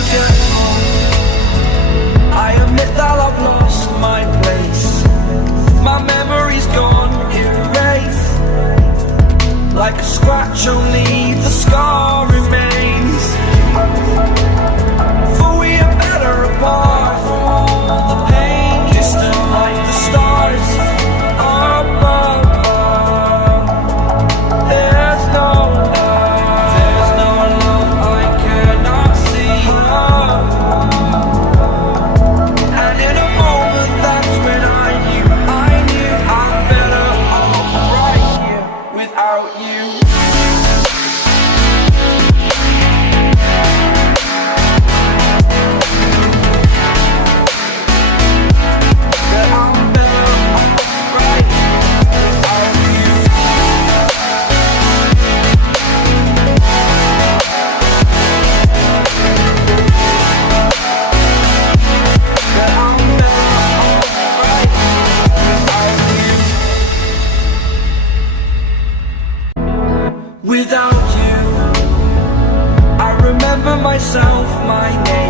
forgetful. I admit that I've lost my place. My memory's gone erased. Like a scratch, only the scar remains. For we are better apart from all the pain. Distant like the stars are above. There's no love, there's no love I cannot see. And in a moment that's when I knew I'm better off right here without you. Without you, I remember myself, my name.